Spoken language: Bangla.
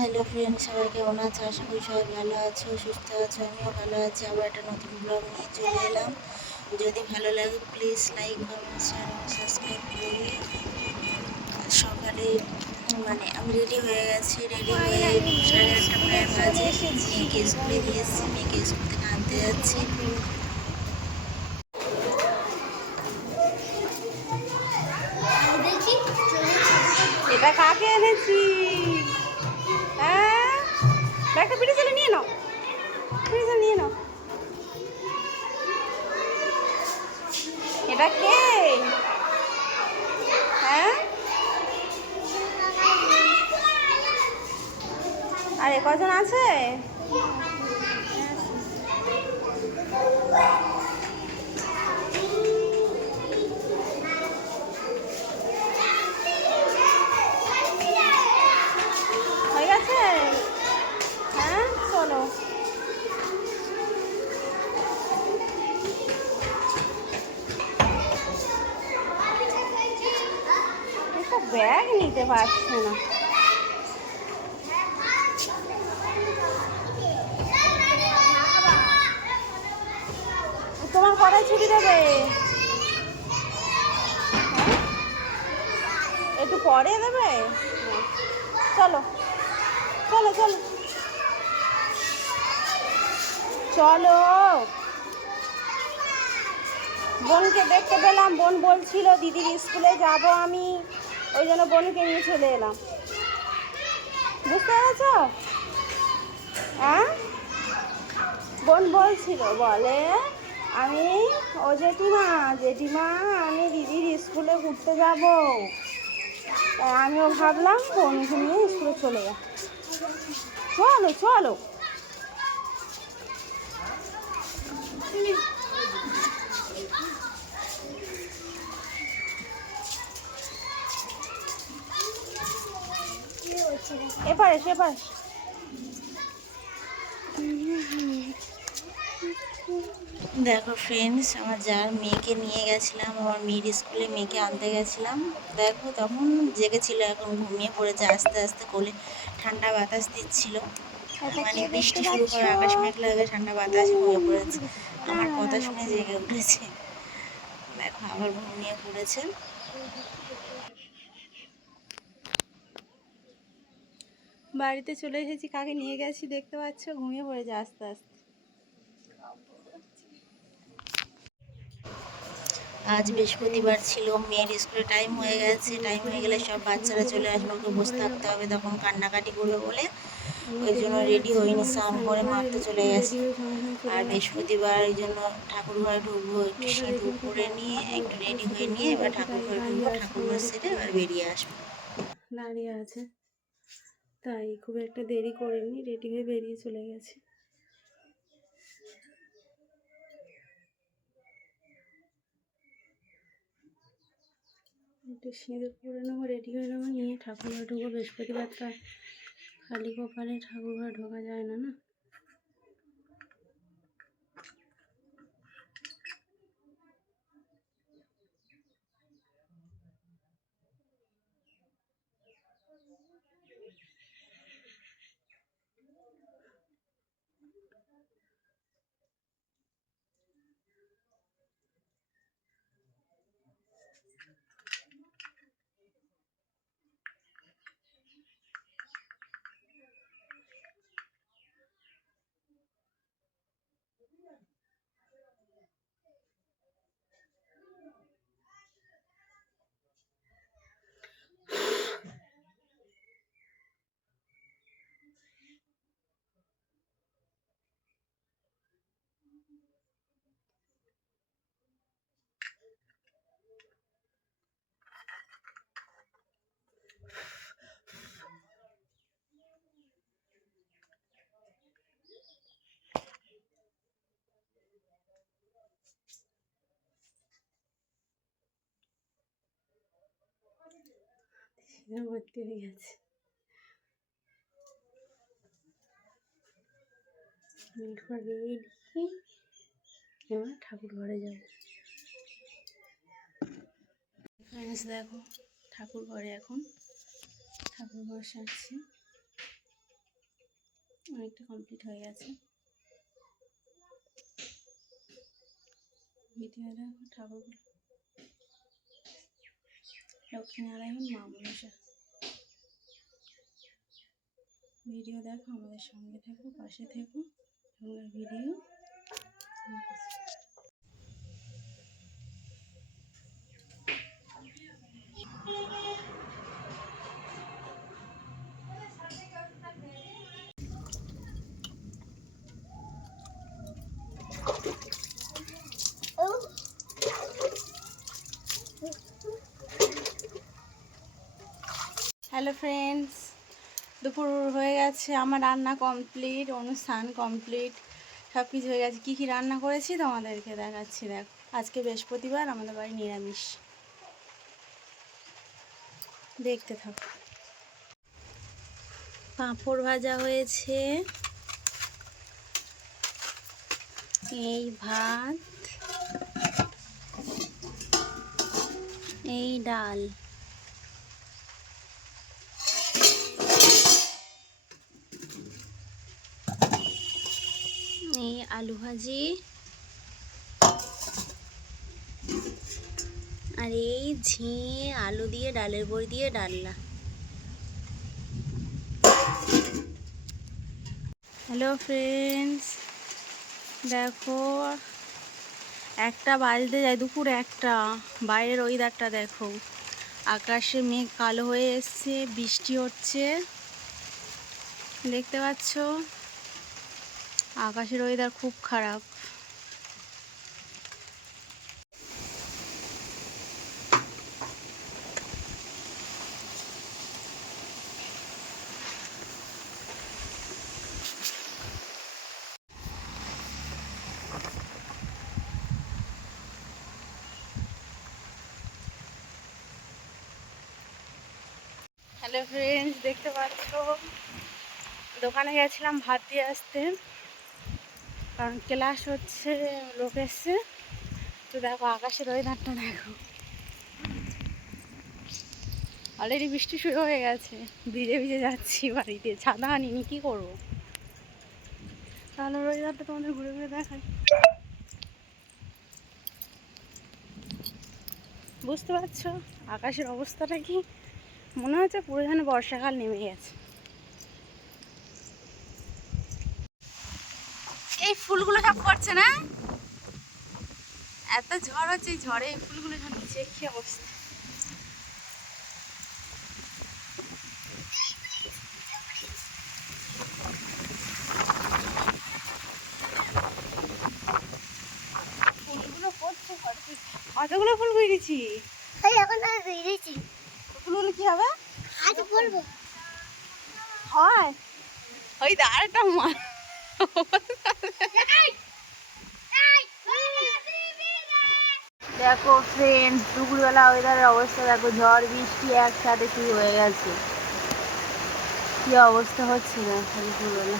হ্যালো ফ্রেন্ড, সবাই কেমন আছো? আশা করি সবাই ভালো আছো, সুস্থ আছো। আমিও ভালো আছি। আবার একটা নতুন ব্লগ নিয়ে চলে এলাম। যদি ভালো লাগে প্লিজ লাইক, কমেন্ট, শেয়ার এবং সাবস্ক্রাইব করবে। সকালে আমি রেডি হয়ে গেছি। রেডি হয়ে 8:30 প্রায় বাজে। মেয়েকে স্কুলে দিয়ে এসেছি, মেয়েকে স্কুল থেকে আনতে যাচ্ছি। এটা কাকে এনেছি? হ্যাঁ, ব্যাগটা পিঠে চলে নিয়ে নাও, পিঠে চলে নিয়ে নাও। এটা কে? হ্যাঁ, আরে কজন আছে? হয়ে গেছে? হ্যাঁ, চলো। একটা ব্যাগ নিতে পারছে না। তোমার কটায় ছুটি দেবে? হ্যাঁ, একটু পরে দেবে? চলো চলো চলো চলো। বোনকে দেখতে পেলাম, বোন বলছিল দিদির স্কুলে যাব আমি, ওই জন্য বোনকে নিয়ে চলে এলাম। বুঝতে পেরেছ? হ্যাঁ, বোন বলছিল, বলে আমি ও জেঠিমা জেঠিমা আমি দিদির স্কুলে ঘুরতে যাব। তাই আমিও ভাবলাম বোনকে নিয়ে স্কুলে চলে যা। চলো চলো। এপারে সেপারে। দেখো ফ্রেন্ডস, আমার যার মেয়েকে নিয়ে গেছিলাম, আমার মেয়ের স্কুলে মেয়েকে আনতে গেছিলাম। দেখো তখন জেগেছিল, এখন ঘুমিয়ে পড়েছে আস্তে আস্তে। কোলে ঠান্ডা বাতাস দিচ্ছিল, বৃষ্টি শুরু করে, আকাশ মেঘলা হয়ে ঠান্ডা বাতাসে ঘুমিয়ে পড়েছে। আমার কথা শুনে জেগে উঠেছে। দেখো আবার ঘুমিয়ে পড়েছে। বাড়িতে চলে এসেছি, কাকে নিয়ে গেছি দেখতে পাচ্ছ, ঘুমিয়ে পড়েছে আস্তে আস্তে। আজ বৃহস্পতিবার ছিল, মেয়ের স্কুলে টাইম হয়ে গেছে। টাইম হয়ে গেলে সব বাচ্চারা চলে আসবে, ওকে বসে থাকতে হবে, তখন কান্নাকাটি করবে বলে ওই জন্য রেডি হয়নি, স্নান করে মারতে চলে গেছে। আর বৃহস্পতিবার এই জন্য ঠাকুর ঘরে ঢুকবো, একটু সিঁদুর করে নিয়ে একটু রেডি হয়ে নিয়ে এবার ঠাকুর ঘরে ঢুকবো, ঠাকুর ঘর সেরে এবার বেরিয়ে আসবো। দাঁড়িয়ে আছে, তাই খুব একটা দেরি করেনি, রেডি হয়ে বেরিয়ে চলে গেছে। একটু সিঁদুর পরে নেবো, রেডি হয়ে নেবো, নিয়ে ঠাকুর ঘরে ঢুকবো। বৃহস্পতিবারটা খালি কপালে ঠাকুর ঘরে ঢোকা যায় না, না? ভর্তি হয়ে গেছে। রেডি, এবার ঠাকুর ঘরে যাবো। ফ্রেন্ডস দেখো, ঠাকুর ঘরে এখন ঠাকুর ঘর সারছি। অনেকটা কমপ্লিট হয়ে গেছে। ভিডিও দেখো ঠাকুরগুলো, লক্ষ্মীনারায়ণ, মা মনসা। ভিডিও দেখো, আমাদের সঙ্গে থেকো, পাশে থেকো। আমরা ভিডিও হ্যালো ফ্রেন্ডস, দুপুর হয়ে গেছে, আমার রান্না কমপ্লিট, অনুষ্ঠান কমপ্লিট, সব কিছু হয়ে গেছে। কী কী রান্না করেছি তোমাদেরকে দেখাচ্ছি। দেখো, আজকে বৃহস্পতিবার, আমাদের বাড়ি নিরামিষ। দেখতে থাকো। পাঁপড় ভাজা হয়েছে, এই ভাত, এই ডাল, এই আলু ভাজি, আর এই ঝিঙে আলু দিয়ে ডালের বড়ি দিয়ে ডালনা। হ্যালো ফ্রেন্ডস, দেখো, 1টা বাজতে যায়, দুপুর 1টা। বাইরের ওয়েদারটা দেখো, আকাশে মেঘ কালো হয়ে এসছে, বৃষ্টি হচ্ছে, দেখতে পাচ্ছ। আকাশের ওয়েদার খুব খারাপ। হ্যালো ফ্রেন্ডস, দেখতে পাচ্ছ, দোকানে গেছিলাম ভাত দিয়ে আসতে, কারণ ক্লাস হচ্ছে, লোক এসছে। তো দেখো আকাশের ওয়েদারটা দেখো, অলরেডি বৃষ্টি শুরু হয়ে গেছে। ভিজে ভিজে যাচ্ছি বাড়িতে, ছাতা আনিনি, কী করবো। তাহলে ওয়েদারটা তোমাদের ঘুরে ঘুরে দেখাই। বুঝতে পারছো আকাশের অবস্থাটা কি? মনে হচ্ছে পুরো যেন বর্ষাকাল নেমে গেছে। এই ফুলগুলো সব করছে না, এত ঝড় হচ্ছে, এই ঝড়ে এই ফুলগুলো সব নিচে, কি অবস্থা। ফুলগুলো করছে, কতগুলো ফুল কুড়িয়েছি এখন আর বেরিয়েছি। ফুলগুলো কি হবে আজ বলবো হয় ওই দাঁড়াটা মা। দেখো ফ্রেন্ডস, দুপুরবেলা ওয়েদারের অবস্থা দেখো, ঝড় বৃষ্টি একসাথে শুরু হয়ে গেছে। কি অবস্থা হচ্ছে দেখো দুপুরবেলা।